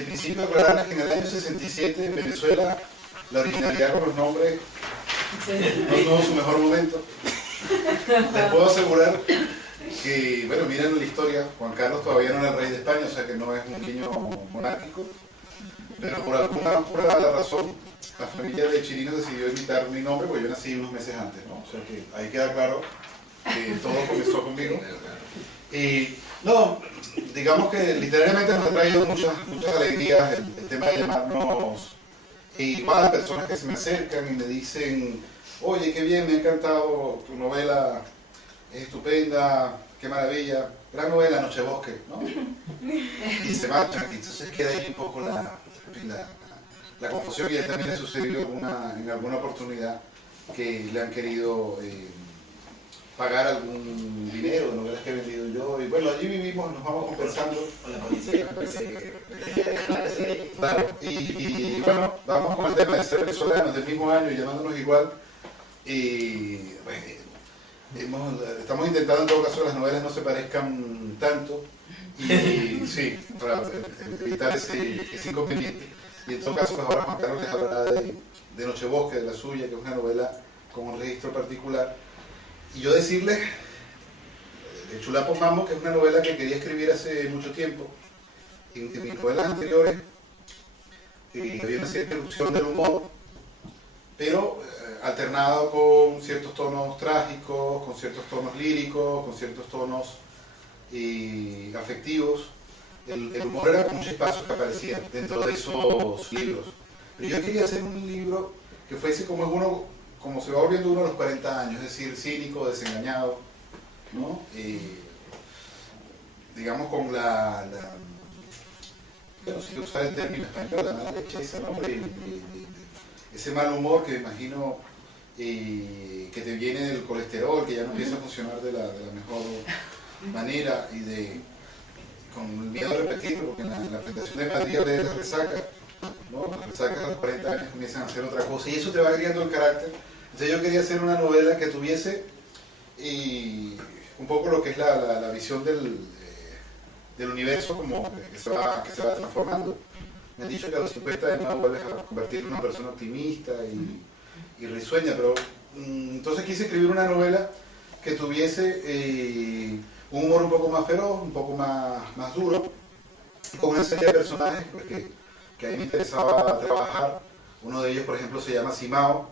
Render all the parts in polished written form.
En principio, aclarar que en el año 67 en Venezuela la originalidad con los nombres no tuvo su mejor momento. Les puedo asegurar que, bueno, miren la historia, Juan Carlos todavía no era el rey de España, o sea que no es un niño monárquico, pero por alguna pura razón la familia de Chirinos decidió imitar mi nombre porque yo nací unos meses antes, ¿no? O sea que ahí queda claro que todo comenzó conmigo. Y no, digamos que literalmente nos ha traído muchas alegrías el tema de llamarnos, y más personas que se me acercan y me dicen, oye, qué bien, me ha encantado tu novela, es estupenda, qué maravilla, gran novela, Nochebosque, ¿no? Y se marchan, y entonces queda ahí un poco la confusión, y a él también le sucedió en alguna oportunidad que le han querido pagar algún dinero de novelas que he vendido yo, y bueno, allí vivimos, nos vamos compensando. Con la policía, Claro, y bueno, vamos con el tema de ser venezolanos del mismo año y llamándonos igual, y estamos intentando en todo caso que las novelas no se parezcan tanto, y sí, para evitar ese inconveniente. Y en todo caso, pues ahora Juan Carlos les hablará de Nochebosque, de la suya, que es una novela con un registro particular. Y yo decirles, de Chulapos Mambo, que es una novela que quería escribir hace mucho tiempo. En mis novelas anteriores había una cierta erupción del humor, pero alternado con ciertos tonos trágicos, con ciertos tonos líricos, con ciertos tonos afectivos. El humor era como un chispazo que aparecía dentro de esos libros. Pero yo quería hacer un libro que fuese como se va volviendo uno a los 40 años, es decir, cínico, desengañado, ¿no? Digamos con bueno, si usar el término español, la mala leche, ese mal humor que me imagino que te viene del colesterol, que ya no empieza a funcionar de la mejor manera, y con el miedo de repetirlo, porque la presentación de empatía de la resaca, ¿no? Las resacas a los 40 años comienzan a hacer otra cosa, y eso te va criando el carácter. Entonces yo quería hacer una novela que tuviese un poco lo que es la visión del universo como que se va transformando. Me han dicho que a los 50 además vuelves a convertirte en una persona optimista y risueña, pero entonces quise escribir una novela que tuviese un humor un poco más feroz, un poco más duro, con una serie de personajes que a mí me interesaba trabajar. Uno de ellos, por ejemplo, se llama Simao,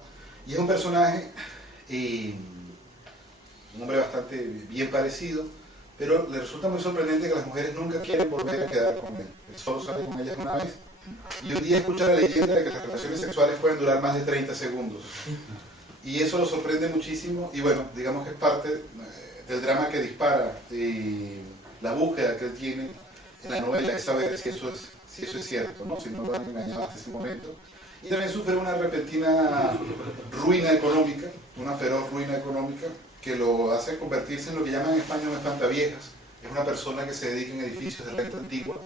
y es un personaje, un hombre bastante bien parecido, pero le resulta muy sorprendente que las mujeres nunca quieren volver a quedar con él. Él solo sale con ellas una vez. Y un día escucha la leyenda de que las relaciones sexuales pueden durar más de 30 segundos. Y eso lo sorprende muchísimo, y bueno, digamos que es parte del drama que dispara la búsqueda que él tiene en la novela, es saber si eso es cierto, ¿no? Si no lo han engañado hasta ese momento. Y también sufre una repentina ruina económica, una feroz ruina económica, que lo hace convertirse en lo que llaman en España un espantaviejas. Es una persona que se dedica en edificios de renta antigua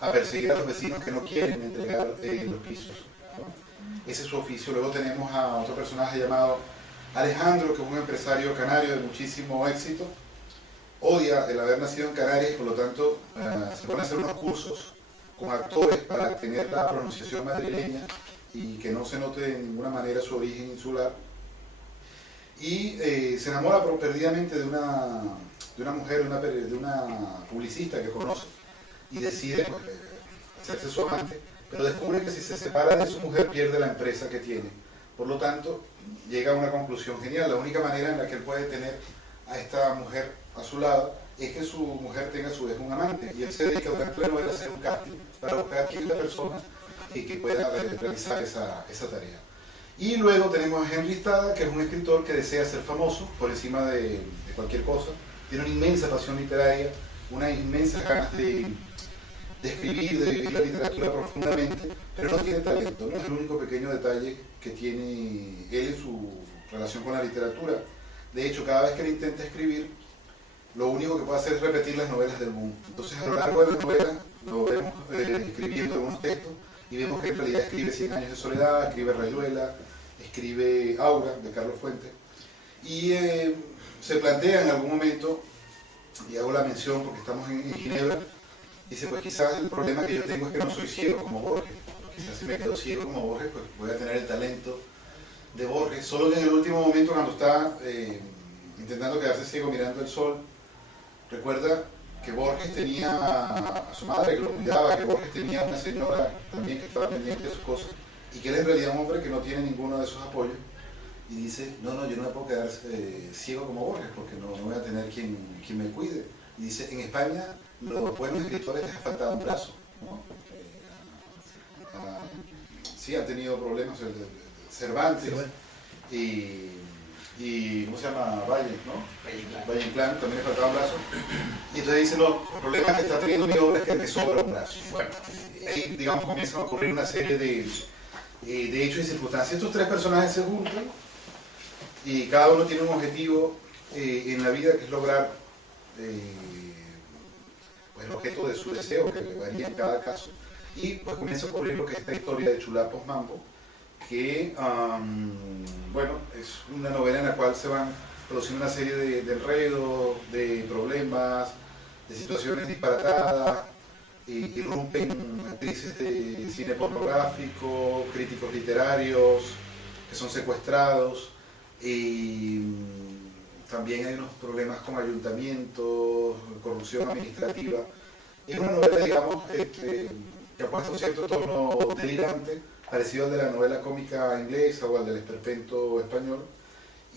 a perseguir a los vecinos que no quieren entregar los pisos, ¿no? Ese es su oficio. Luego tenemos a otro personaje llamado Alejandro, que es un empresario canario de muchísimo éxito. Odia el haber nacido en Canarias y por lo tanto se pone a hacer unos cursos con actores para tener la pronunciación madrileña y que no se note de ninguna manera su origen insular. Y se enamora perdidamente de una mujer, de una publicista que conoce, y decide hacerse su amante, pero descubre que si se separa de su mujer pierde la empresa que tiene. Por lo tanto, llega a una conclusión genial. La única manera en la que él puede tener a esta mujer a su lado es que su mujer tenga a su vez un amante, y él se dedica durante la novela a hacer un casting para buscar a quién la persona y que pueda realizar esa tarea. Y luego tenemos a Henry Estrada, que es un escritor que desea ser famoso por encima de cualquier cosa. Tiene una inmensa pasión literaria, una inmensa ganas de escribir, de vivir la literatura profundamente, pero no tiene talento, ¿no? Es el único pequeño detalle que tiene él en su relación con la literatura. De hecho, cada vez que él intenta escribir, lo único que puede hacer es repetir las novelas del boom. Entonces, a lo largo de la novela, lo vemos escribiendo algunos textos, y vemos que en realidad escribe Cien años de soledad, escribe Rayuela, escribe Aura, de Carlos Fuentes, y se plantea en algún momento, y hago la mención porque estamos en Ginebra, Dice, pues quizás el problema que yo tengo es que no soy ciego como Borges. Quizás si me quedo ciego como Borges, pues voy a tener el talento de Borges. Solo que en el último momento, cuando está intentando quedarse ciego mirando el sol, recuerda que Borges tenía a su madre que lo cuidaba, que Borges tenía una señora también que estaba pendiente de sus cosas, y que él en realidad es un hombre que no tiene ninguno de esos apoyos. Y dice, no, yo no me puedo quedar ciego como Borges, porque no voy a tener quien me cuide. Y dice, en España los buenos escritores les ha faltado un brazo, ¿no? Sí, han tenido problemas, Cervantes y ¿cómo se llama? Valle, ¿no? Valle Inclán, también le faltaba un brazo. Y entonces dice, no, el problema que está teniendo mi obra es que me sobra un brazo. Bueno, ahí, digamos, comienzan a ocurrir una serie de hechos y circunstancias. Estos tres personajes se juntan y cada uno tiene un objetivo en la vida, que es lograr pues, el objeto de su deseo, que varía en cada caso. Y pues comienza a ocurrir lo que es esta historia de Chulapos Mambo, que bueno, es una novela en la cual se van produciendo una serie de enredos, de problemas, de situaciones disparatadas, irrumpen actrices de cine pornográfico, críticos literarios que son secuestrados, y también hay unos problemas con ayuntamientos, corrupción administrativa. Es una novela, digamos, que apuesta un cierto tono delirante, parecido al de la novela cómica inglesa o al del esperpento español.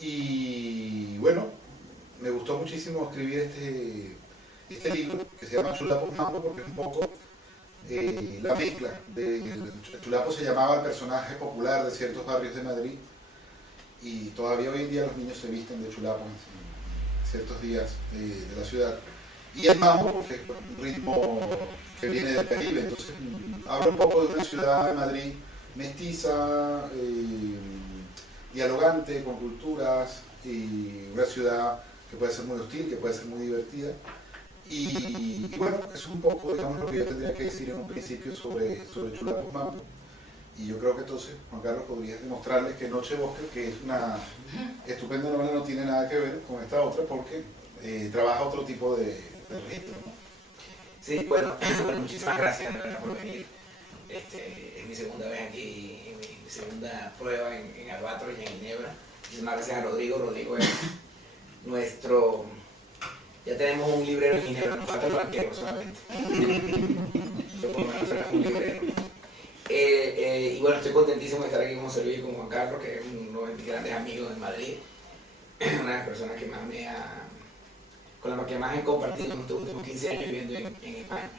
Y bueno, me gustó muchísimo escribir este libro, que se llama Chulapos Mambo, porque es un poco la mezcla. Chulapo se llamaba el personaje popular de ciertos barrios de Madrid, y todavía hoy en día los niños se visten de chulapos en ciertos días de la ciudad. Y el mambo, porque es un ritmo que viene del Caribe, entonces habla un poco de una ciudad de Madrid mestiza, dialogante, con culturas, y una ciudad que puede ser muy hostil, que puede ser muy divertida. Y bueno, es un poco, digamos, lo que yo tendría que decir en un principio sobre Chulapos Mambo. Y yo creo que entonces, Juan Carlos, podrías demostrarles que Noche Bosque, que es una estupenda novela, no tiene nada que ver con esta otra, porque trabaja otro tipo de ritmo, ¿no? Sí, bueno, muchísimas gracias por venir. Es mi segunda vez aquí, mi segunda prueba en Albatros y en Ginebra. Muchísimas gracias a Rodrigo. Rodrigo es nuestro... Ya tenemos un librero en Ginebra, nos falta el banquero solamente. Yo por lo menos será un librero. Y bueno, estoy contentísimo de estar aquí con José Luis y con Juan Carlos, que es uno de mis grandes amigos en Madrid. Una de las personas que más con la que más he compartido en estos últimos 15 años viviendo en España.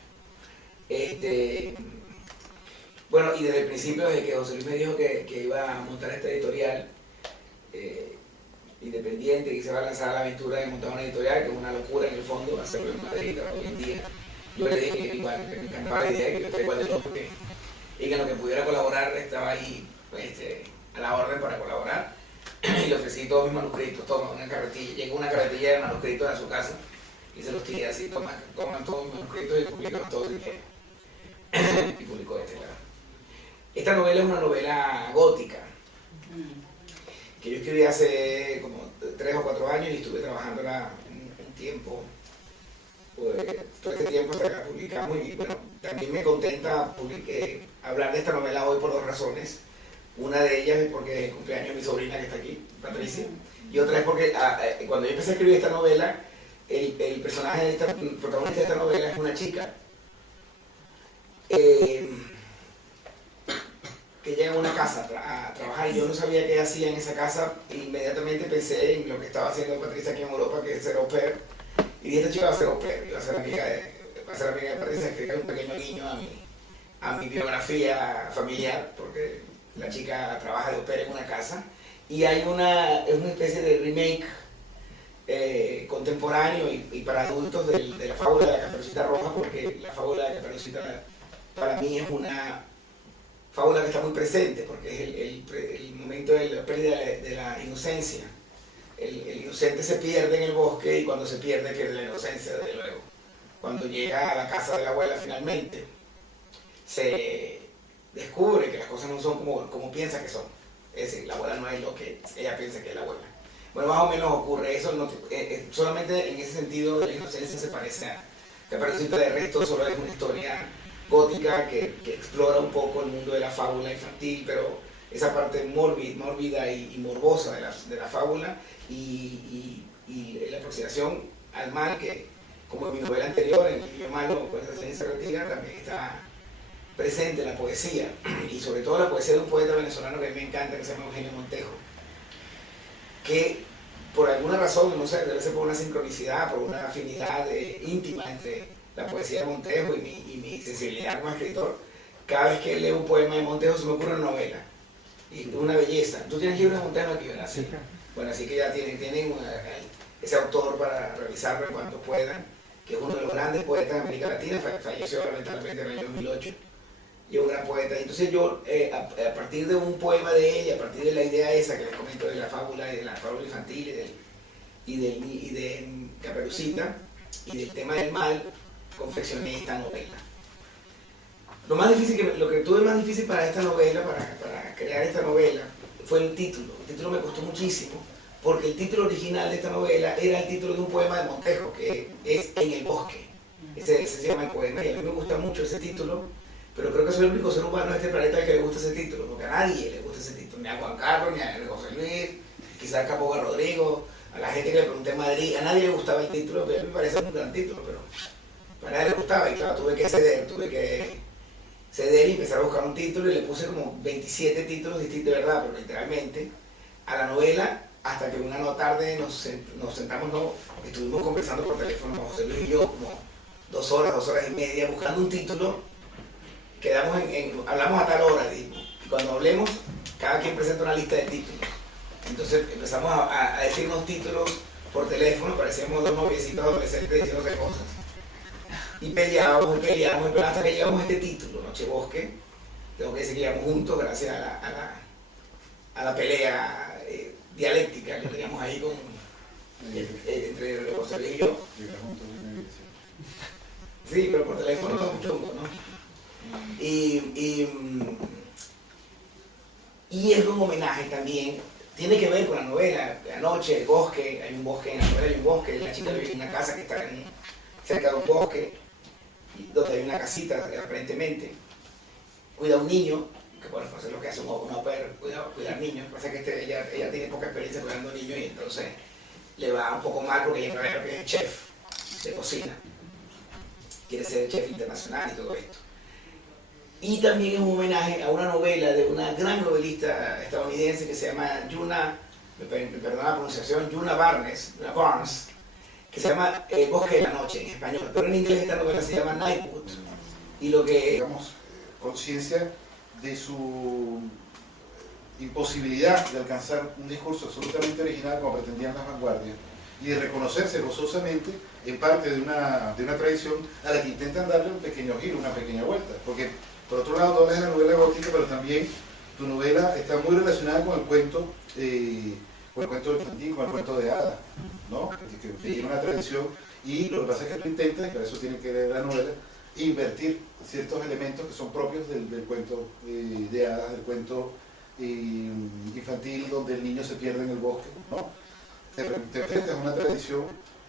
Bueno, y desde el principio, desde que José Luis me dijo que iba a montar esta editorial independiente, y se va a lanzar a la aventura de montar una editorial, que es una locura en el fondo, hacerlo en Madrid hoy en día. Yo le dije que igual, me encantaba la idea, que yo estoy igual de loco, y que en lo que pudiera colaborar estaba ahí a la orden para colaborar. Y le ofrecí todos mis manuscritos, toma una carretilla, llegó una carretilla de manuscritos a su casa y se los tiré así, toman todos mis manuscritos y publicaron todos y publicó claro. Esta novela es una novela gótica que yo escribí hace como 3 o 4 años y estuve trabajándola un tiempo. Todo este tiempo hasta que la publicamos, y bueno, también me contenta hablar de esta novela hoy por 2 razones. Una de ellas es porque es el cumpleaños de mi sobrina que está aquí, Patricia, y otra es porque cuando yo empecé a escribir esta novela, el protagonista de esta novela es una chica que llega a una casa a trabajar, y yo no sabía qué hacía en esa casa, e inmediatamente pensé en lo que estaba haciendo Patricia aquí en Europa, que es ser au pair. Y dije, esta chica va a ser au pair, va a ser amiga de Patricia, que es un pequeño guiño a mi biografía familiar, porque la chica trabaja de au pair en una casa, y hay es una especie de remake contemporáneo y para adultos de la fábula de la Caperucita Roja, porque la fábula de la Caperucita para mí es una fábula que está muy presente, porque es el momento de la pérdida de la inocencia. El inocente se pierde en el bosque, y cuando se pierde la inocencia, desde luego. Cuando llega a la casa de la abuela finalmente, se descubre que las cosas no son como piensa que son. Es decir, la abuela no es lo que ella piensa que es la abuela. Bueno, más o menos ocurre eso, solamente en ese sentido la inocencia se parece Caperucita de resto solo es una historia gótica que explora un poco el mundo de la fábula infantil, pero esa parte mórbida y morbosa de la fábula y la aproximación al mal que, como en mi novela anterior, en El Niño Malo, pues la ciencia retira, también está presente en la poesía, y sobre todo la poesía de un poeta venezolano que a mí me encanta, que se llama Eugenio Montejo, que por alguna razón, no sé, debe ser por una sincronicidad, por una afinidad íntima entre la poesía de Montejo y mi sensibilidad como escritor, cada vez que leo un poema de Montejo se me ocurre una novela, y una belleza. ¿Tú tienes libros de Montejo aquí, verdad? Sí. Bueno, así que ya tienen ese autor para revisarlo en cuanto puedan, que es uno de los grandes poetas de América Latina, falleció lamentablemente en el año 2008, y un gran poeta. Entonces yo, a partir de un poema de ella, a partir de la idea esa que les comento de la fábula infantil y de Caperucita, y del tema del mal, confeccioné esta novela. Lo que tuve más difícil para esta novela, para crear esta novela, fue el título. El título me costó muchísimo, porque el título original de esta novela era el título de un poema de Montejo, que es En el bosque. Ese se llama el poema, y a mí me gusta mucho ese título, pero creo que soy el único ser humano de este planeta al que le gusta ese título, porque a nadie le gusta ese título, ni a Juan Carlos, ni a José Luis, quizás a Capoga Rodrigo, a la gente que le pregunté en Madrid, a nadie le gustaba el título, pero a mí me parece un gran título, pero para nadie le gustaba, y claro, tuve que ceder y empezar a buscar un título, y le puse como 27 títulos distintos, de verdad, pero literalmente, a la novela, hasta que una tarde nos sentamos, estuvimos conversando por teléfono con José Luis y yo, como 2 horas y media, buscando un título. Quedamos hablamos a tal hora, dijimos, y cuando hablemos, cada quien presenta una lista de títulos. Entonces empezamos a decirnos títulos por teléfono, parecíamos 2 noviecitos adolescentes diciéndose cosas. Y peleábamos, pero hasta que llegamos a este título, Nochebosque. Tengo que decir que llegamos juntos gracias a la pelea dialéctica que teníamos ahí entre José Luis y yo. Sí, pero por teléfono no mucho, ¿no? Y es un homenaje también, tiene que ver con la novela. Anoche, el bosque, hay un bosque en la novela, hay un bosque, la chica vive en una casa que está cerca de un bosque, donde hay una casita aparentemente, cuida a un niño, que bueno, no sé lo que hace una au pair, cuidar niños. Pasa que ella tiene poca experiencia cuidando niños, y entonces le va un poco mal porque ella creo que es chef de cocina, quiere ser chef internacional y todo esto. Y también es un homenaje a una novela de una gran novelista estadounidense que se llama me perdona la pronunciación, Juna Barnes, que se llama El bosque de la noche en español, pero en inglés esta novela se llama Nightwood. Y lo que... digamos, conciencia de su imposibilidad de alcanzar un discurso absolutamente original como pretendían las vanguardias, y de reconocerse gozosamente en parte de una tradición a la que intentan darle un pequeño giro, una pequeña vuelta. Porque, por otro lado, tú hablas de la novela gótica, pero también tu novela está muy relacionada con el cuento infantil, con el cuento de hadas, ¿no? Que tiene una tradición, y lo que pasa es que tú intentas, y para eso tienen que leer la novela, invertir ciertos elementos que son propios del cuento de hadas, del cuento infantil, donde el niño se pierde en el bosque, ¿no? Te enfrentas a una tradición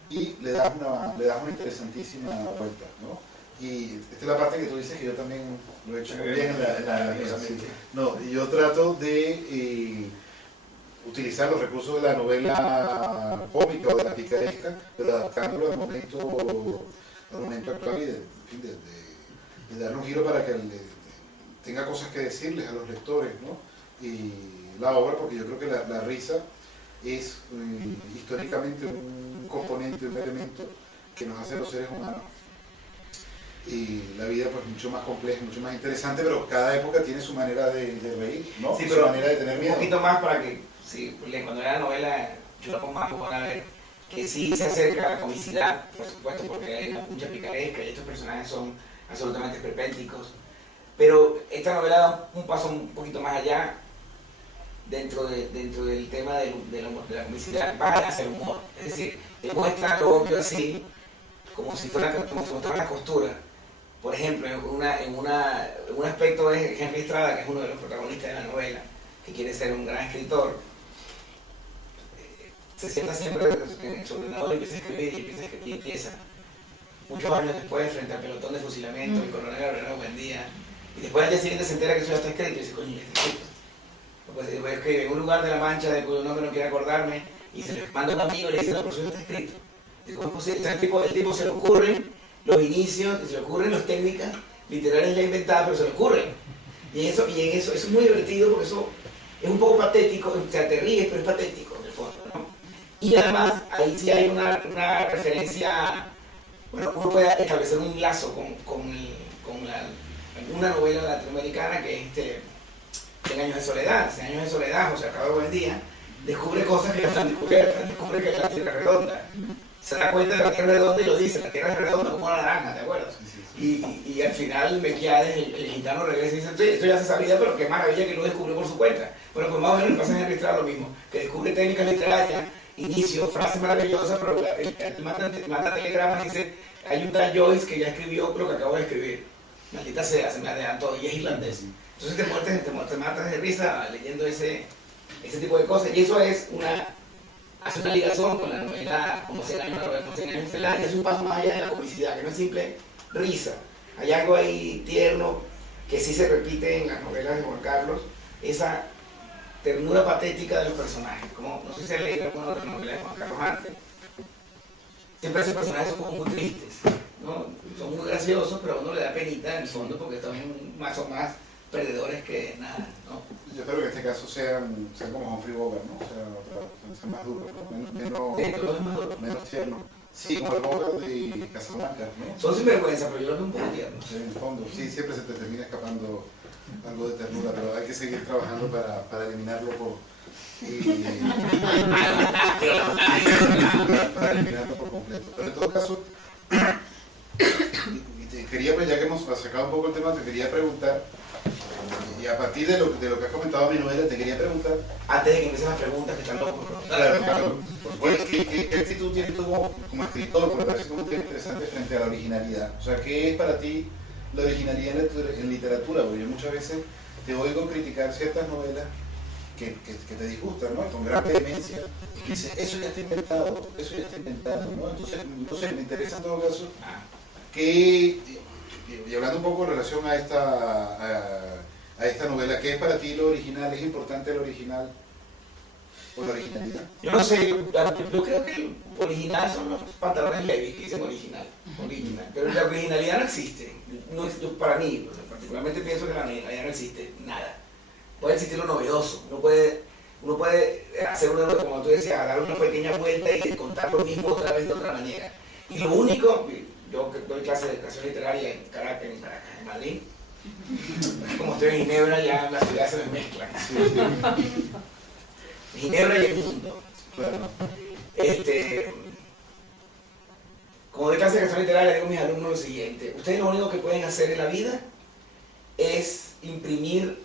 y le das una interesantísima vuelta, ¿no? Y esta es la parte que tú dices que yo también lo he hecho muy bien no, y yo trato de utilizar los recursos de la novela cómica o de la picaresca, pero adaptándolo al momento actual, y de darle un giro para que tenga cosas que decirles a los lectores, ¿no? Y la obra, porque yo creo que la risa es históricamente un componente, un elemento que nos hace los seres humanos, y la vida pues mucho más compleja, mucho más interesante, pero cada época tiene su manera de reír, ¿no? Sí, su manera de tener miedo. Un poquito más para que, sí, cuando era la novela, yo la pongo más para ver que sí se acerca a la comicidad, por supuesto, porque hay mucha picaresca y estos personajes son absolutamente esperpénticos, pero esta novela da un paso un poquito más allá dentro del tema de la comicidad, va hacia el humor, es decir, te muestra lo obvio así, como si fuera una costura. Por ejemplo, en un aspecto es Henry Estrada, que es uno de los protagonistas de la novela, que quiere ser un gran escritor. Se sienta siempre en su ordenador y empieza a escribir, y empieza muchos años después, frente al pelotón de fusilamiento, el coronel Gabriel Buendía, y después al día siguiente se entera que eso ya está escrito y dice, coño, ya está escrito. Pues después escribe en un lugar de la Mancha de cuyo nombre no quiero acordarme, y se le manda a un amigo y le dice, no, por eso está escrito. Dice, ¿cómo es posible? El tipo se le ocurren los inicios, se le ocurren las técnicas literarias ya inventadas, pero se le ocurren. Y en eso es muy divertido porque eso es un poco patético, o sea, te ríes, pero es patético en el fondo, ¿no? Y además, ahí sí hay una referencia, bueno, uno puede establecer un lazo con una novela latinoamericana que es 100 años de soledad. 100 años de soledad, José Alcalá Buendía, descubre cosas que ya están descubiertas, descubre que la Tierra es redonda. Se da cuenta de la Tierra es redonda y lo dice, la Tierra es redonda como una naranja, ¿te acuerdas? Y al final Melquiades, el gitano, regresa y dice, esto ya se sabía, pero qué maravilla que lo descubrió por su cuenta. Bueno, pues más o menos el pasaje de Estrada lo mismo, que descubre técnicas literarias, inicio, frases maravillosas, pero él manda telegramas y dice, hay un tal Joyce que ya escribió lo que acabo de escribir. Maldita sea, se me adelantó, y es irlandés. Entonces te matas de risa leyendo ese tipo de cosas, y eso es hace una ligación con la novela como 100 años de soledad, es un paso más allá de la comicidad, que no es simple risa. Hay algo ahí tierno que sí se repite en las novelas de Juan Carlos, esa ternura patética de los personajes, como no sé si han leído alguna otra novela de Juan Carlos antes. Siempre esos personajes son como muy tristes, ¿no? Son muy graciosos, pero a uno le da penita en el fondo porque son más perdedores que nada, ¿no? Yo espero que en este caso sean como Humphrey Bogart, ¿no? O sea, sean más duros, menos tiernos. Sí, como el Bogart de Casablanca, ¿no? Son sinvergüenza, pero yo los veo un poco tiernos. En el fondo, sí, siempre se te termina escapando algo de ternura, pero hay que seguir trabajando para eliminarlo para eliminarlo por completo. Pero en todo caso, quería, pues ya que hemos sacado un poco el tema, te quería preguntar, y a partir de lo que has comentado a mi novela, te quería preguntar... Antes de que empiecen las preguntas, que están locos. Claro. Bueno, ¿qué actitud tienes tú como escritor? Me parece como un tema interesante frente a la originalidad. O sea, ¿qué es para ti la originalidad en literatura? Porque yo muchas veces te oigo criticar ciertas novelas que te disgustan, ¿no? Con gran vehemencia. Y dices, eso ya está inventado, ¿no? Entonces me interesa en todo caso que, y hablando un poco en relación a esta novela, ¿qué es para ti lo original? ¿Es importante lo original o la originalidad? Yo no sé, yo creo que el original son los pantalones Levi's que dicen original, pero la originalidad no existe. No es, para mí, particularmente pienso que la originalidad no existe, nada. Puede existir lo novedoso, uno puede hacer como tú decías, dar una pequeña vuelta y contar lo mismo otra vez de otra manera. Y lo único, yo doy clase de educación literaria en Caracas, en Madrid. Como estoy en Ginebra, ya las ciudades se me mezclan. Ginebra y el mundo. Como doy clase de educación literaria, le digo a mis alumnos lo siguiente: ustedes lo único que pueden hacer en la vida es imprimir,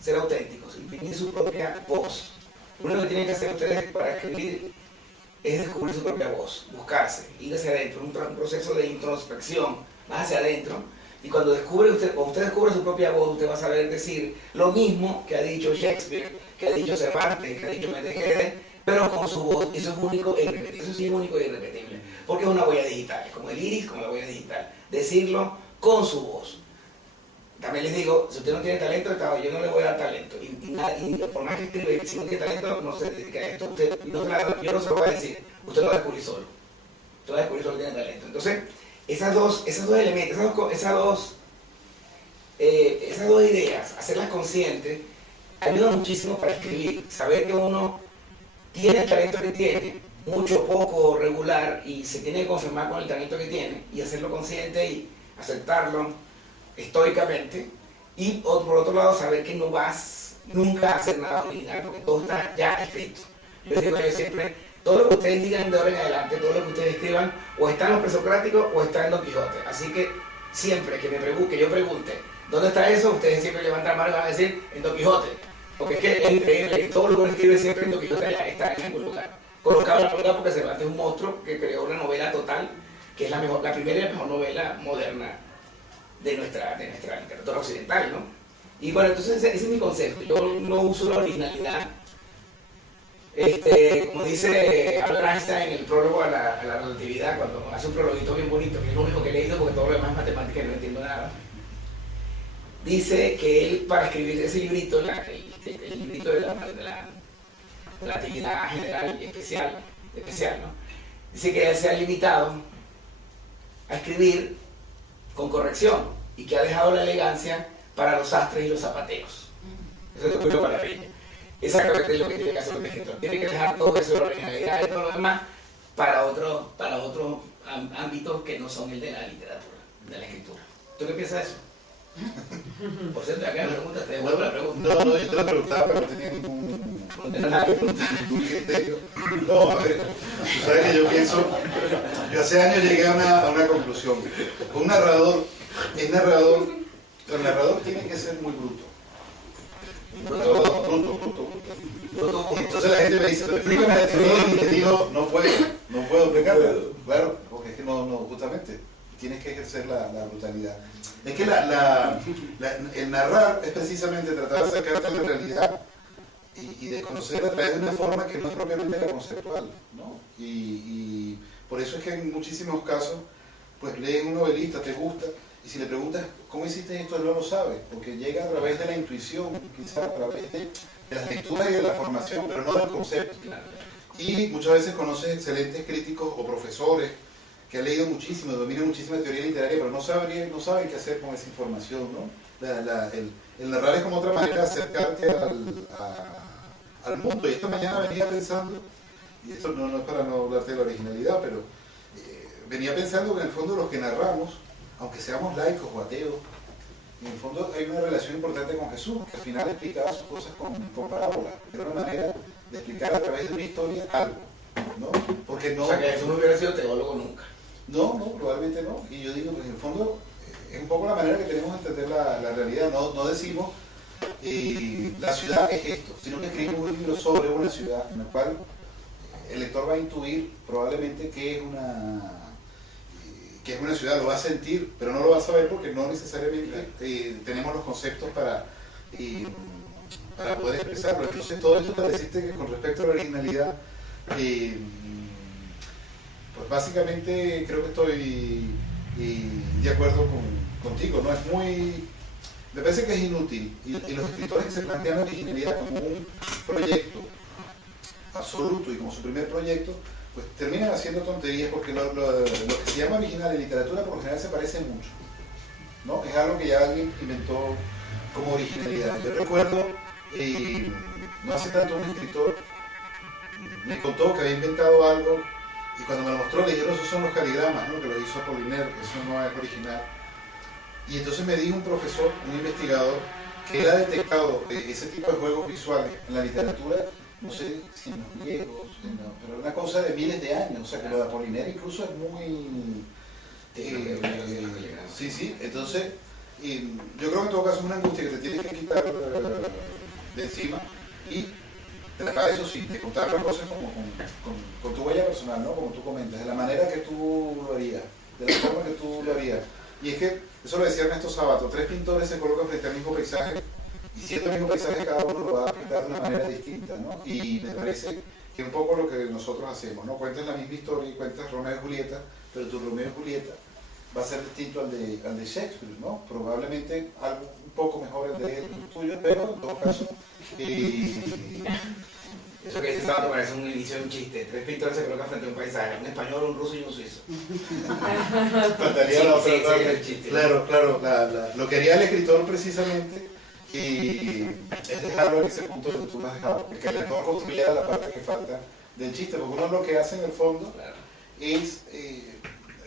ser auténticos, imprimir su propia voz. Lo único que tienen que hacer ustedes para escribir es descubrir su propia voz, buscarse, ir hacia adentro, un proceso de introspección, más hacia adentro, y cuando usted descubre su propia voz, usted va a saber decir lo mismo que ha dicho Shakespeare, que ha dicho Cervantes, que ha dicho Méndez, pero con su voz. Eso es único e irrepetible, eso sí es único e irrepetible, porque es una huella digital, como el iris, como la huella digital, decirlo con su voz. También les digo, si usted no tiene talento, yo no le voy a dar talento, y por más que escribe, si no tiene talento, no se dedica a esto, yo no se lo voy a decir, usted lo va a descubrir solo, usted va a descubrir solo que tiene talento. Entonces, esas dos elementos, esas dos ideas, hacerlas conscientes, ayudan muchísimo para escribir, saber que uno tiene el talento que tiene, mucho, poco, regular, y se tiene que conformar con el talento que tiene, y hacerlo consciente y aceptarlo estoicamente, y por otro lado saber que no vas nunca a hacer nada original, porque todo está ya escrito. Yo digo siempre, todo lo que ustedes digan de ahora en adelante, todo lo que ustedes escriban, o está en los presocráticos o está en Don Quijote. Así que siempre que yo pregunte, ¿dónde está eso? Ustedes siempre levantan la mano y van a decir, en Don Quijote. Porque es que es increíble, todo lo que uno escribe siempre en Don Quijote está en algún lugar. Colocado en algún lugar porque Cervantes es un monstruo que creó una novela total, que es la primera y la mejor novela moderna de nuestra literatura occidental, ¿no? Y bueno, entonces ese es mi concepto. Yo no uso la originalidad Como dice Albert Einstein en el prólogo a la relatividad, cuando hace un prologuito bien bonito, que es lo único que he leído porque todo lo demás es matemática y no entiendo nada, dice que él, para escribir ese librito, el librito de la relatividad general y especial, ¿no? Dice que él se ha limitado a escribir con corrección y que ha dejado la elegancia para los sastres y los zapateros. Eso es lo para ella. Exactamente lo que tiene que hacer un escritor. Tiene que dejar todo eso de la originalidad y todo lo demás para otros ámbitos que no son el de la literatura, de la escritura. ¿Tú qué piensas de eso? Por cierto, acá me preguntas, te devuelvo la pregunta. No, yo te lo preguntaba, pero no tenía ningún criterio. No, a ver, tú sabes que yo pienso, yo hace años llegué a una conclusión. Un narrador, el narrador tiene que ser muy bruto. Bruto. Entonces la gente me dice, pero explícame esto, y te digo, no puedo explicarlo. Claro, porque es que no, justamente, tienes que ejercer la brutalidad. Es que el narrar es precisamente tratar de acercarte a la realidad y de conocerla a través de una forma que no es propiamente la conceptual, ¿no? Y por eso es que en muchísimos casos, pues lees un novelista, te gusta, y si le preguntas, ¿cómo hiciste esto? Él no lo sabe, porque llega a través de la intuición, quizás a través de las lecturas y de la formación, pero no del concepto. Y muchas veces conoces excelentes críticos o profesores que han leído muchísimo, dominan muchísima teoría literaria, pero no saben qué hacer con esa información, ¿no? El narrar es como otra manera de acercarte al mundo. Y esta mañana venía pensando, y esto no es para no hablarte de la originalidad, pero venía pensando que en el fondo los que narramos, aunque seamos laicos o ateos, en el fondo hay una relación importante con Jesús, que al final explicaba sus cosas con parábolas. Era una manera de explicar a través de una historia algo, ¿no? Porque no... O sea, que Jesús no hubiera sido teólogo nunca. No, probablemente no. Y yo digo que en el fondo es un poco la manera que tenemos de entender la realidad. No decimos la ciudad es esto, sino que escribimos un libro sobre una ciudad en la cual el lector va a intuir probablemente que es una ciudad, lo va a sentir, pero no lo va a saber porque no necesariamente tenemos los conceptos para poder expresarlo. Entonces todo esto para decirte que con respecto a la originalidad, pues básicamente creo que estoy de acuerdo contigo, ¿no? Me parece que es inútil y los escritores que se plantean la originalidad como un proyecto absoluto y como su primer proyecto, pues terminan haciendo tonterías porque lo que se llama original en literatura por lo general se parece mucho, ¿no? Es algo que ya alguien inventó como originalidad. Yo recuerdo, no hace tanto un escritor me contó que había inventado algo y cuando me lo mostró le dijeron, esos son los caligramas, ¿no? Que lo hizo Apollinaire, eso no es original. Y entonces me dijo un profesor, un investigador, que él ha detectado ese tipo de juegos visuales en la literatura, no sé si en los griegos, pero una cosa de miles de años, o sea que lo de Apollinaire incluso es muy... sí, entonces yo creo que en todo caso es una angustia que te tienes que quitar de encima y tratar eso sí, de contar las cosas como con tu huella personal, ¿no? Como tú comentas, de la manera que tú lo harías, de la forma que tú lo harías. Y es que, eso lo decía Ernesto Sabato, 3 pintores se colocan frente al mismo paisaje y siendo el mismo paisaje cada uno lo va a pintar de una manera distinta, ¿no? Y me parece que un poco lo que nosotros hacemos, ¿no? Cuentas la misma historia y cuentas Romeo y Julieta, pero tu Romeo y Julieta va a ser distinto al de Shakespeare, ¿no? Probablemente algo un poco mejor el de él, el tuyo, pero en todo caso... Eso que dice Sabato parece un inicio de un chiste. 3 pintores se colocan frente a un paisaje, un español, un ruso y un suizo. Faltaría la otra parte. El chiste. Claro, lo que haría el escritor precisamente y es dejarlo en ese punto que tú lo has dejado, porque el lector construyera la parte que falta del chiste, porque uno lo que hace en el fondo es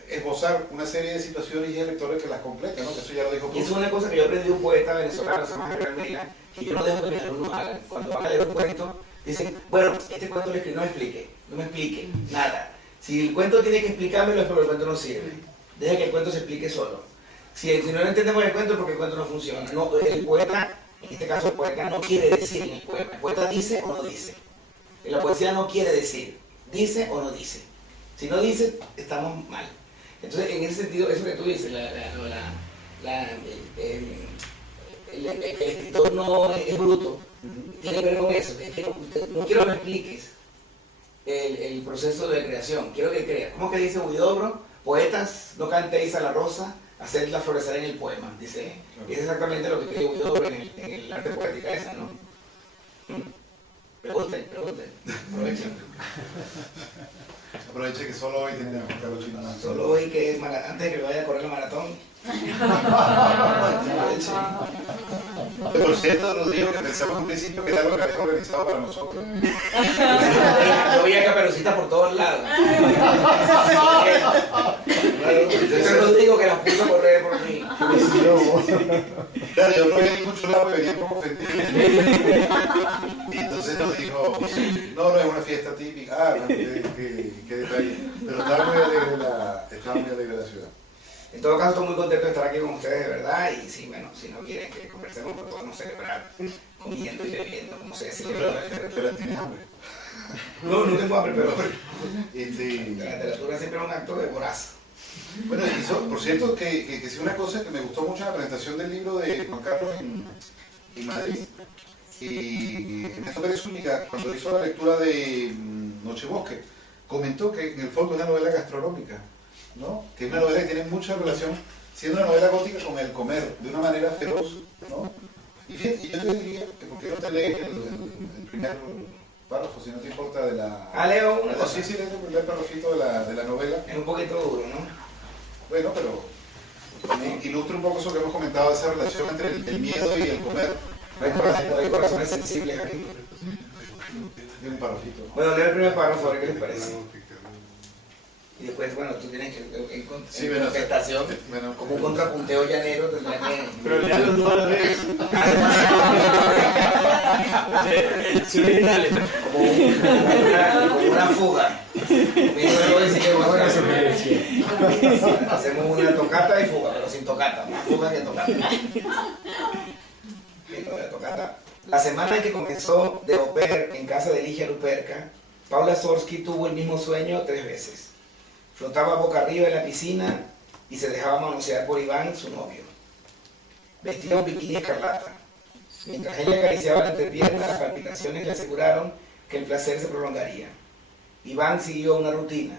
esbozar una serie de situaciones y el lector que las completa, ¿no? Eso ya lo dijo. Y es una cosa que yo aprendí de un poeta venezolano, se llama Germán, que yo no dejo que mis alumnos hagan. Cuando van a leer un cuento, dicen, bueno, este cuento no me explique nada. Si el cuento tiene que explicármelo es porque el cuento no sirve. Deja que el cuento se explique solo. Si no entendemos el cuento es porque el cuento no funciona. No, el poeta, en este caso el poeta, no quiere decir en el poema. El poeta dice o no dice. En la poesía no quiere decir, dice o no dice. Si no dice, estamos mal. Entonces, en ese sentido, eso que tú dices, el escritor no es bruto, tiene que ver con eso, que no quiero que me expliques, el proceso de creación. Quiero que crea. ¿Cómo que dice Huidobro? Poetas, no cantéis a la rosa, hacedla florecer en el poema. Dice, y es exactamente lo que cree Huidobro en el arte poética esa, ¿no? Pregunten, aprovechen. Aproveche que solo hoy tenemos a Carlos Chino. Solo hoy que es antes de que vaya a correr la maratón. Por cierto, Rodrigo, que pensamos en principio que era algo que había organizado para nosotros. Yo veía Caperucita por todos lados. Yo Rodrigo que las puso a correr por mí. Claro, yo no veía en muchos lados que venían como ofendidos. Y entonces nos dijo, no es una fiesta típica. Ah, bueno, qué detalle. Pero estaba muy alegre la ciudad. En todo caso, estoy muy contento de estar aquí con ustedes, de verdad. Y sí, bueno, si no quieren que conversemos, pues podemos celebrar comiendo y bebiendo, como se celebra. Pero tienes hambre. No tengo hambre, pero La la literatura siempre es un acto de voraz. Bueno, y eso, por cierto, que sí, una cosa que me gustó mucho en la presentación del libro de Juan Carlos en Madrid. Y Ernesto Pérez Zúñiga, cuando hizo la lectura de Nochebosque, comentó que en el fondo es una novela gastronómica, ¿no? Que es una novela que tiene mucha relación, siendo una novela gótica, con el comer, de una manera feroz, ¿no? Y fíjate, yo te diría que por qué no te lees el primer párrafo, si no te importa, de la... Leo una cosa. Sí, lees el primer párrafito de la novela. Es un poquito duro, ¿no? Bueno, pero ilustra un poco eso que hemos comentado, esa relación entre el miedo y el comer. Hay corazones sensibles aquí. De un párrafito. Bueno, leo el primer párrafo, a ver qué les parece. Y después, bueno, tú tienes que, en contestación, como un contrapunteo llanero, tendrás que... Pero ya los dos a la vez. Como una fuga. Hacemos una tocata y fuga, pero sin tocata. Más fuga que tocata. La semana en que comenzó de au pair en casa de Ligia Luperca, Paula Sorsky tuvo el mismo sueño 3 veces. Flotaba boca arriba en la piscina y se dejaba manosear por Iván, su novio. Vestía un bikini escarlata. Mientras ella acariciaba la entrepierna, las palpitaciones le aseguraron que el placer se prolongaría. Iván siguió una rutina.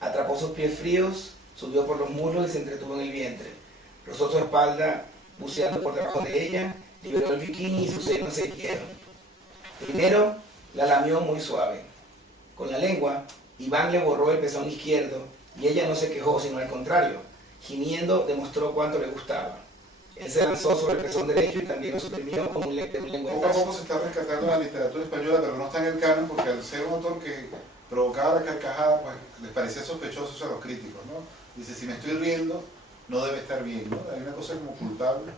Atrapó sus pies fríos, subió por los muslos y se entretuvo en el vientre. Rozó su espalda, buceando por debajo de ella, liberó el bikini y sus senos se hirieron. Primero, la lamió muy suave. Con la lengua, Iván le borró el pezón izquierdo y ella no se quejó, sino al contrario. Gimiendo, demostró cuánto le gustaba. Él se lanzó sobre el pezón derecho y también lo suprimió con un lengüetazo. Poco a poco se está rescatando la literatura española, pero no está en el canon porque al ser un autor que provocaba la carcajada, pues les parecía sospechoso a los críticos, ¿no? Dice, si me estoy riendo, no debe estar bien, ¿no? Hay una cosa como culpable.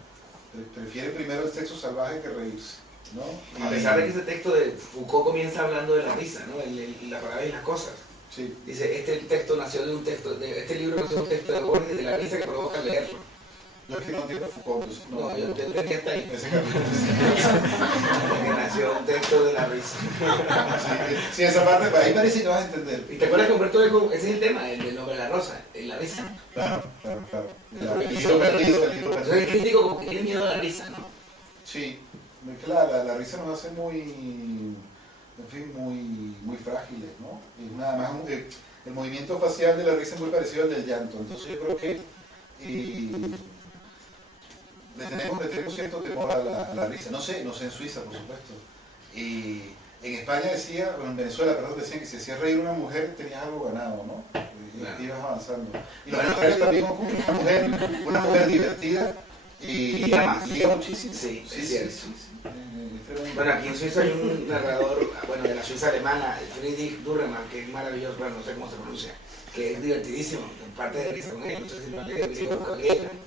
Prefiere primero el sexo salvaje que reírse, ¿no? A pesar de que ese texto de Foucault comienza hablando de la risa, ¿no? La palabra y las cosas. Sí. Dice, este texto nació de un texto, este libro nació de un texto de Borges, de la risa que provoca leerlo. Yo es que no entiendo Foucault, entonces No, yo entendí que está ahí. Ese capítulo. Que nació un texto de la risa. Sí, esa parte, ahí parece que vas a entender. ¿Y te acuerdas que Humberto Eco, ese es el tema, el del nombre de la rosa, la risa? Claro. El libro perdido. Entonces el crítico como que tiene miedo a la risa, ¿no? Sí, es que la risa nos hace muy, en fin, muy frágiles, ¿no? Y nada más, el movimiento facial de la risa es muy parecido al del llanto, entonces yo creo que le tenemos cierto temor a la risa, no sé en Suiza, por supuesto. Y en España en Venezuela, perdón, decían que si hacías reír a una mujer tenías algo ganado, ¿no? Y ibas avanzando. Y los mujeres también ocurren, una mujer divertida y liga muchísimo. Sí, es cierto. Bueno, aquí en Suiza hay un narrador, de la Suiza alemana, Friedrich Dürrenmatt, que es maravilloso, bueno, no sé cómo se pronuncia, que es divertidísimo, en parte de risa con él, no sé si lo han leído,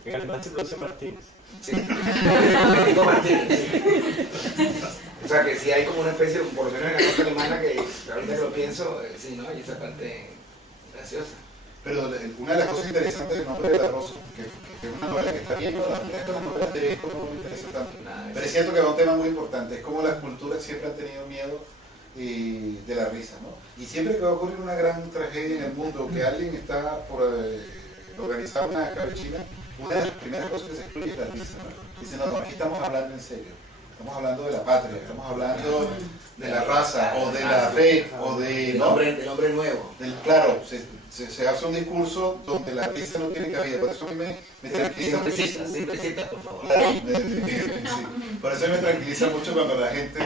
En alemán se pronuncia Martínez. Sí, Federico Martínez. O sea que sí hay como una especie, por lo menos en la parte alemana, que ahorita que lo pienso, sí, ¿no? Hay esa parte graciosa. Pero una de las cosas interesantes del nombre de la rosa, que es una novela que está viendo, las novelas de Eco no me interesa tanto. Pero es cierto que va un tema muy importante, es como las culturas siempre han tenido miedo de la risa, ¿no? Y siempre que va a ocurrir una gran tragedia en el mundo, que alguien está por organizar una escabechina, una de las primeras cosas que se excluye es la risa, ¿no? Dice, no, aquí estamos hablando en serio. estamos hablando de la patria, estamos hablando de la raza, o de la fe, o de... Del ¿no? hombre nuevo. Claro, se hace un discurso donde la risa no tiene cabida, por eso a mí me tranquiliza mucho. Siempre cita, por favor. Claro, sí. Por eso me tranquiliza mucho cuando la gente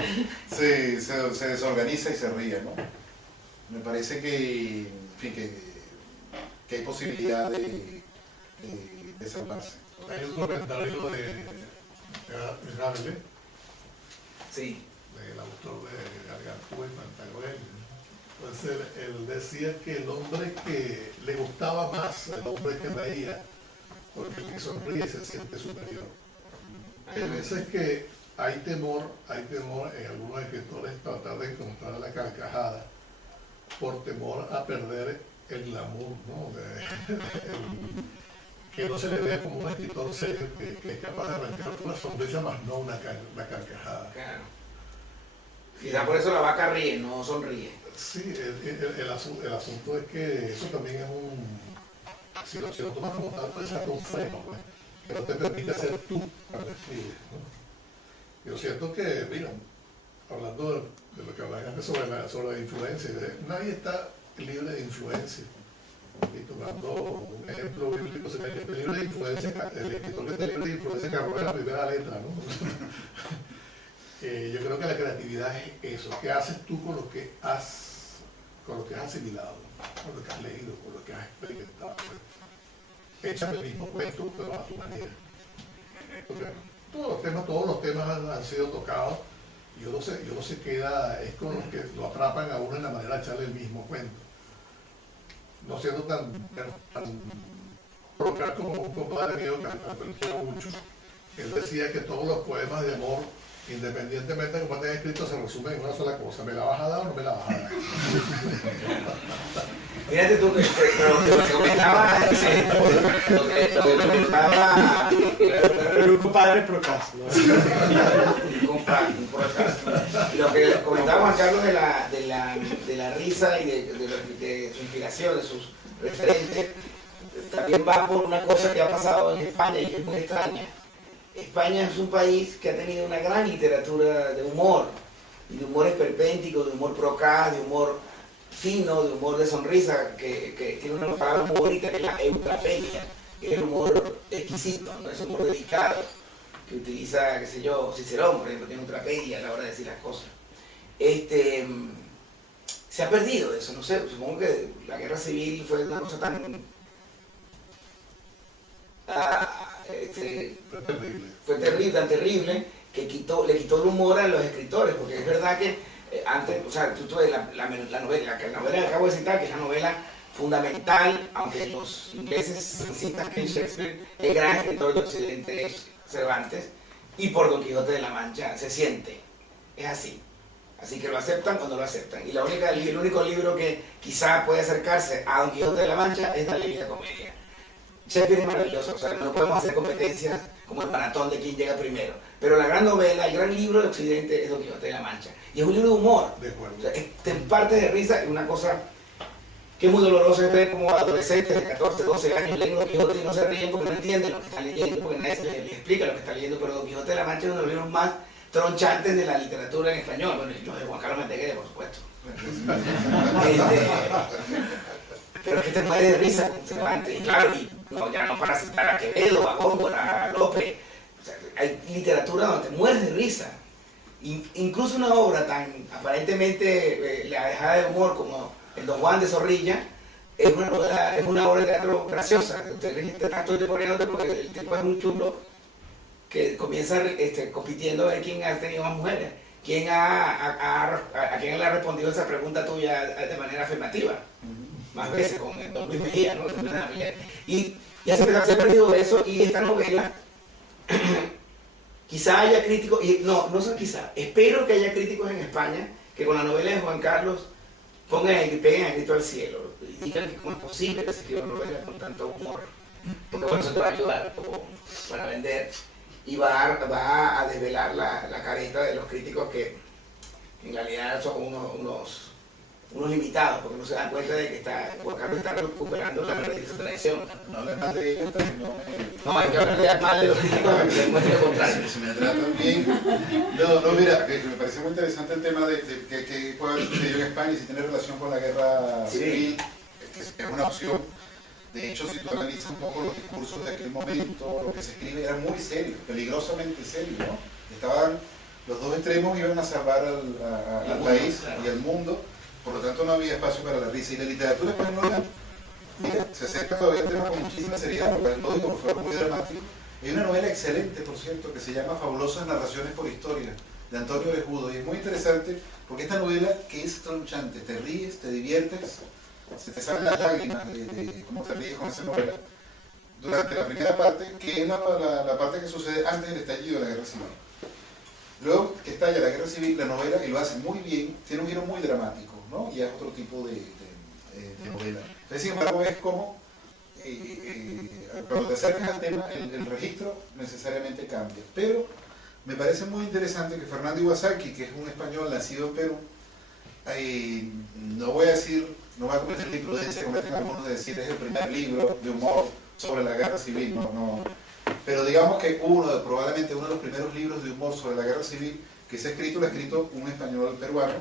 se desorganiza y se ríe, ¿no? Me parece que, en fin, que hay posibilidad de salvarse. Hay un comentario de Rabelais, Sí. del autor de Gargantúa y Pantagruel. Entonces él decía que el hombre que le gustaba más, el hombre que reía, porque el que sonríe se siente superior. Hay veces que hay temor en algunos escritores tratar de encontrar la carcajada por temor a perder el glamour, ¿no? Que no se le vea como un escritor serio que es capaz de arrancar una sonrisa más no una carcajada. Claro. Quizá por eso la vaca ríe, no sonríe. Sí, el asunto es que eso también es si lo tomas como tal, pues es un freno, pues, que no te permite ser tú cuando escribes, ¿no? Yo siento que, mira, hablando de lo que hablan antes sobre la influencia, nadie está libre de influencia. Y tomando un ejemplo bíblico, se ve que el libre de influencia, el escritor que está libre de influencia agarró la primera letra, ¿no? Yo creo que la creatividad es eso. ¿Qué haces tú con lo que has asimilado, con lo que has leído, con lo que has experimentado? Échame el mismo cuento, pero a tu manera. Porque todos los temas han sido tocados y uno se queda, es con los que lo atrapan a uno en la manera de echarle el mismo cuento. No siendo tan provocar como un compadre mío que lo quiero mucho. Él decía que todos los poemas de amor, independientemente de cómo estén escritos, se resumen en una sola cosa: ¿me la vas a dar o no me la vas a dar? Fíjate tú que lo que comentaba, Pero un compadre procas, ¿no? Lo que comentaba Juan Carlos de la risa y de su inspiración, de sus referentes, también va por una cosa que ha pasado en España y que es muy extraña. España es un país que ha tenido una gran literatura de humor, y de humor esperpéntico, de humor procaz, de humor fino, de humor de sonrisa, que tiene una palabra muy bonita que es la eutrapedia, que es el humor exquisito, ¿no? Es un humor delicado, que utiliza, qué sé yo, Cicerón, por ejemplo, tiene eutrapedia a la hora de decir las cosas. Se ha perdido eso, no sé, supongo que la guerra civil fue una cosa tan... fue terrible, tan terrible, que le quitó el humor a los escritores, porque es verdad que antes, o sea, tú ves la novela que acabo de citar, que es la novela fundamental, aunque los ingleses citan que Shakespeare, el gran escritor de Occidente es Cervantes, y por Don Quijote de la Mancha se siente, es así. Así que lo aceptan o no lo aceptan. Y el único libro que quizá puede acercarse a Don Quijote de la Mancha es la Divina Comedia. Shakespeare es maravilloso, o sea, no podemos hacer competencias como el maratón de quién llega primero. Pero la gran novela, el gran libro de Occidente es Don Quijote de la Mancha. Y es un libro de humor. De acuerdo. O sea, te parte de risa, y una cosa que es muy dolorosa es ver como adolescentes de 14, 12 años leen Don Quijote y no se ríen porque no entienden lo que están leyendo, porque nadie les explica lo que está leyendo. Pero Don Quijote de la Mancha es uno de los libros más tronchantes de la literatura en español. Bueno, y los de Juan Carlos Menteguer, por supuesto. Pero es que te muere de risa con Cervantes. Y claro, ya no para citar a Quevedo, a Góngora, a López. O sea, hay literatura donde te mueres de risa. Incluso una obra tan aparentemente alejada de humor como el Don Juan de Zorrilla es una obra de teatro graciosa. Estoy poniéndote porque el tipo es un chulo que comienza compitiendo a ver quién ha tenido más mujeres, a quién le ha respondido esa pregunta tuya de manera afirmativa. Más veces con el Don Luis Mejía, ¿no? Y ya se ha perdido eso, y esta novela, quizá haya críticos, no son quizá, espero que haya críticos en España que con la novela de Juan Carlos pongan y peguen el grito al cielo y digan que cómo es posible que se escriba una novela con tanto humor, porque bueno, eso te va a ayudar para vender, y va a desvelar la careta de los críticos que en realidad son unos unos limitados, porque no se dan cuenta de que Juan Carlos está recuperando la tradición. No hables más de ellos, No, hay que hablar más de los críticos para que se demuestre lo contrario. si me tratan bien. No, mira, que me pareció muy interesante el tema de que puede haber sucedido en España y si tiene relación con la guerra civil, que es una opción. De hecho, si tú analizas un poco los discursos de aquel momento, lo que se escribe era muy serio, peligrosamente serio, ¿no? Estaban los dos extremos, iban a salvar al país y al mundo, por lo tanto no había espacio para la risa. Y la literatura española, mira, se acerca todavía al tema con muchísima seriedad, porque lo digo porque fue muy dramático. Hay una novela excelente, por cierto, que se llama Fabulosas Narraciones por Historia, de Antonio Orejudo, y es muy interesante porque esta novela que es tronchante, te ríes, te diviertes, se te salen las lágrimas de cómo te ríes con esa novela, durante la primera parte, que es la parte que sucede antes del estallido de la Guerra Civil. Luego que estalla la Guerra Civil, la novela, y lo hace muy bien, tiene un giro muy dramático, ¿no? Y es otro tipo de novela. Entonces, sin embargo, es como, cuando te acercas al tema, el registro necesariamente cambia. Pero me parece muy interesante que Fernando Iwasaki, que es un español nacido en Perú, no voy a cometer la imprudencia que cometen algunos de decir es el primer libro de humor sobre la guerra civil, no. Pero digamos que probablemente uno de los primeros libros de humor sobre la guerra civil que se ha escrito, lo ha escrito un español peruano,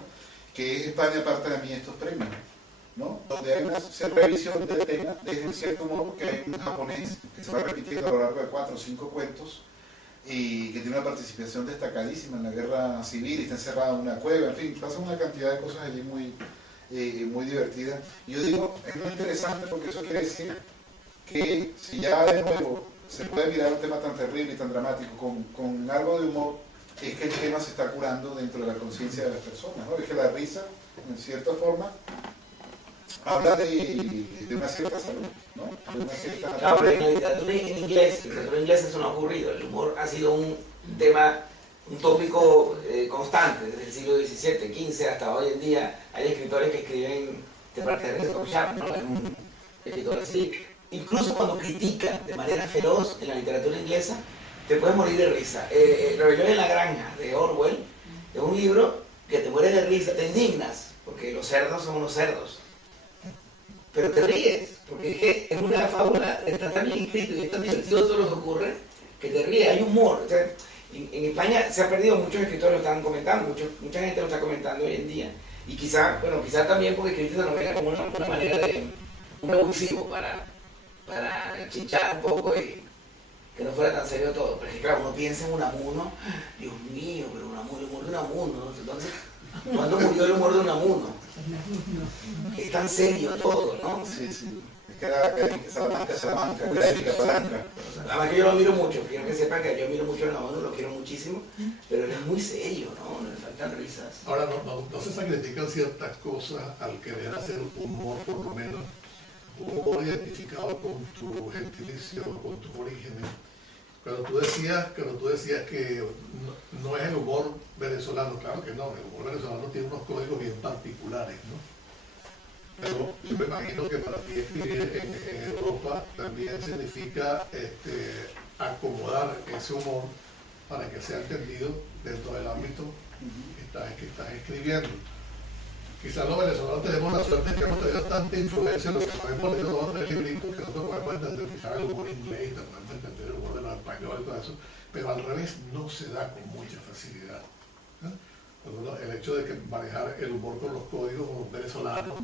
que es España parte de mí estos premios, ¿no? Donde hay una cierta revisión del tema, desde un cierto modo, porque hay un japonés que se va repitiendo a lo largo de 4 o 5 cuentos, y que tiene una participación destacadísima en la guerra civil y está encerrado en una cueva, en fin, pasa una cantidad de cosas allí muy divertidas. Y yo digo, es muy interesante porque eso quiere decir que si ya de nuevo se puede mirar un tema tan terrible y tan dramático con algo de humor, es que el tema se está curando dentro de la conciencia de las personas, ¿no? Es que la risa, en cierta forma, habla de una cierta salud, ¿no? De una cierta... Claro, pero en la literatura en inglés eso no ha ocurrido. El humor ha sido un tema, un tópico constante desde el siglo XVII, XV hasta hoy en día. Hay escritores que escriben de parte de Tom Sharp, ¿no? Es un escritor así. Incluso cuando critican de manera feroz en la literatura inglesa, te puedes morir de risa. Rebelión en la Granja, de Orwell, es un libro que te mueres de risa, te indignas, porque los cerdos son unos cerdos. Pero te ríes, porque es una fábula, está tan bien escrito y es tan divertido todo lo que ocurre, que te ríes, hay humor. O sea, en España se ha perdido, muchos escritores lo están comentando, mucha gente lo está comentando hoy en día. Y quizá también porque escribiste esa novela como una manera de un revulsivo para chinchar un poco y que no fuera tan serio todo. Pero es que claro, uno piensa en Unamuno, Dios mío, pero el humor de Unamuno, entonces, ¿cuándo murió el humor de Unamuno? Es tan serio todo, ¿no? Sí. Es que era Salamanca, Palanca. Además que yo lo admiro mucho, quiero que sepan que yo admiro mucho a Unamuno, lo quiero muchísimo, pero él es muy serio, ¿no? Le faltan risas. Ahora, no se sacrifican ciertas cosas al querer hacer humor, por lo menos, un humor identificado con tu gentilicio, con tus orígenes. Cuando tú decías que no es el humor venezolano, claro que no, el humor venezolano tiene unos códigos bien particulares, ¿no? Pero yo me imagino que para ti escribir en Europa también significa acomodar ese humor para que sea entendido dentro del ámbito que estás escribiendo. Quizás los venezolanos tenemos la suerte de que hemos tenido tanta influencia en lo que nos hemos leído dos o tres libritos que nosotros podemos entender quizás el humor inglés, podemos entender el humor de los españoles y todo eso, pero al revés no se da con mucha facilidad, ¿no? El hecho de que manejar el humor con los códigos venezolanos,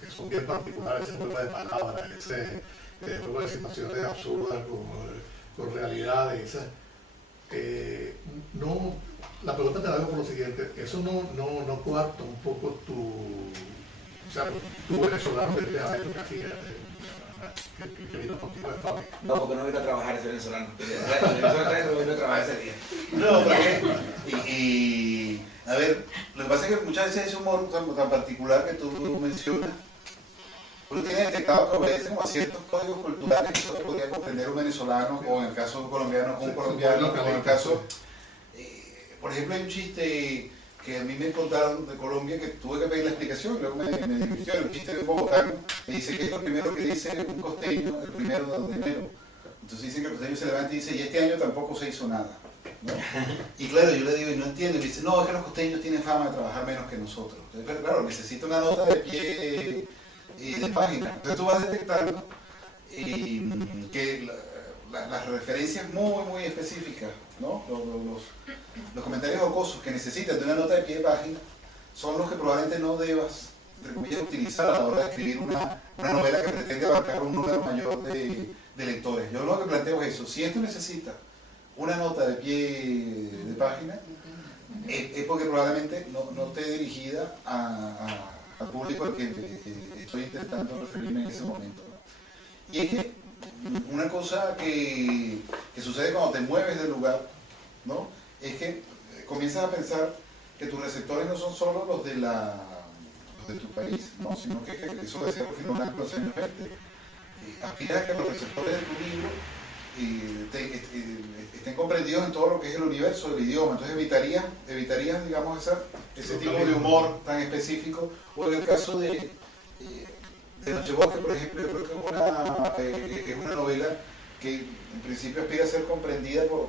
que son bien particulares, ese juego de palabras, ese juego de situaciones absurdas con realidades, no. La pregunta te la hago por lo siguiente, ¿eso no coarta un poco tu venezolano que te ha hecho casi que vino contigo de fábrica? No, porque no vino a trabajar ese venezolano. El venezolano no vino a trabajar ese día. No, porque, a ver, lo que pasa es que muchas veces ese humor tan particular que tú mencionas, uno tiene detectado que obedece como a ciertos códigos culturales que solo podría comprender un venezolano, o en el caso colombiano, un colombiano, o en el caso... Por ejemplo, hay un chiste que a mí me contaron de Colombia que tuve que pedir la explicación y luego me divirtió. Un chiste de bogotano me dice que es lo primero que dice un costeño el 1 de enero. Entonces dicen que el costeño se levanta y dice, y este año tampoco se hizo nada. ¿no? Y claro, yo le digo, y no entiendo, y dice, no, es que los costeños tienen fama de trabajar menos que nosotros. Pero claro, necesito una nota de pie de página. Entonces tú vas detectando que las referencias muy específicas, ¿no? Los comentarios jocosos que necesitas de una nota de pie de página son los que probablemente no debas, entre comillas, utilizar a la hora de escribir una novela que pretende abarcar un número mayor de lectores. Yo lo que planteo es eso: si esto necesita una nota de pie de página, es porque probablemente no esté dirigida al público al que estoy intentando referirme en ese momento, ¿no? Y es que una cosa que sucede cuando te mueves del lugar, ¿no? Es que comienzas a pensar que tus receptores no son solo los de tu país, ¿no? Sino que eso decía por fin en los años 20. Aspiras a que los receptores de tu libro estén comprendidos en todo lo que es el universo del idioma. Entonces evitarías, digamos, ese tipo de humor tan específico. O en el caso de Nochebosque, por ejemplo, yo creo que es una novela que en principio aspira a ser comprendida por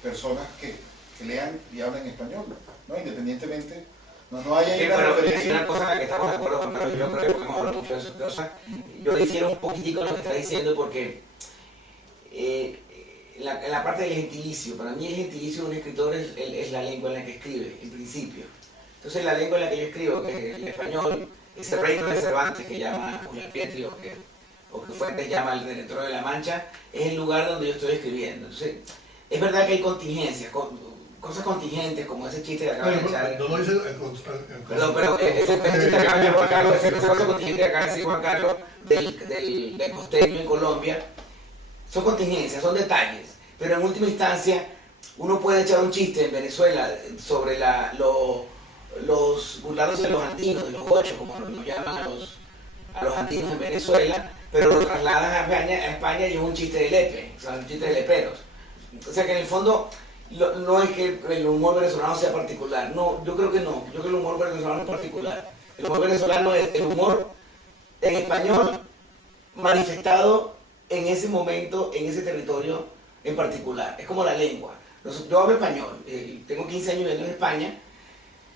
personas que lean y hablan español, ¿no? Independientemente, no hay ahí una referencia. Hay una cosa en la que estamos de acuerdo, Juan Carlos, yo creo que hemos hablado mucho de eso, yo difiero un poquitico lo que está diciendo, porque en la parte del gentilicio, para mí el gentilicio de un escritor es la lengua en la que escribe, en principio. Entonces la lengua en la que yo escribo, que es el español, ese reino de Cervantes que llama Julián Pietri, o que Fuentes llama el Redentor de la Mancha, es el lugar donde yo estoy escribiendo. Entonces, es verdad que hay contingencias, cosas contingentes, como ese chiste que acaba de echar. No lo dice Perdón, pero ese chiste que acaba de echar Juan Carlos, esa cosa contingente que acaba de decir Juan Carlos del costeño en Colombia, son contingencias, son detalles, pero en última instancia uno puede echar un chiste en Venezuela sobre los burlados de los andinos, de los gochos, como nos llaman a los andinos en Venezuela, pero lo trasladan a España y es un chiste de lepe, o sea, un chiste de leperos. O sea que en el fondo no es que el humor venezolano sea particular, no, yo creo que no, yo creo que el humor venezolano es particular. El humor venezolano es el humor en español manifestado en ese momento, en ese territorio en particular. Es como la lengua. Yo hablo español, tengo 15 años viviendo en España,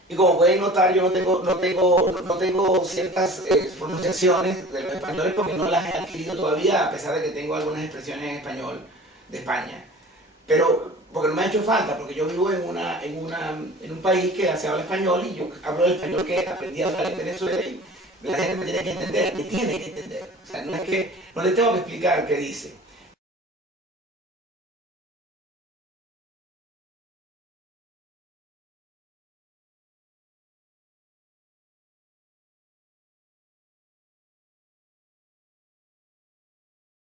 y como pueden notar, yo no tengo ciertas pronunciaciones de los españoles porque no las he adquirido todavía, a pesar de que tengo algunas expresiones en español de España. Pero porque no me ha hecho falta, porque yo vivo en un país que se habla español y yo hablo el español que aprendí a hablar en Venezuela y la gente me tiene que entender, me tiene que entender. O sea, no es que no le tengo que explicar qué dice.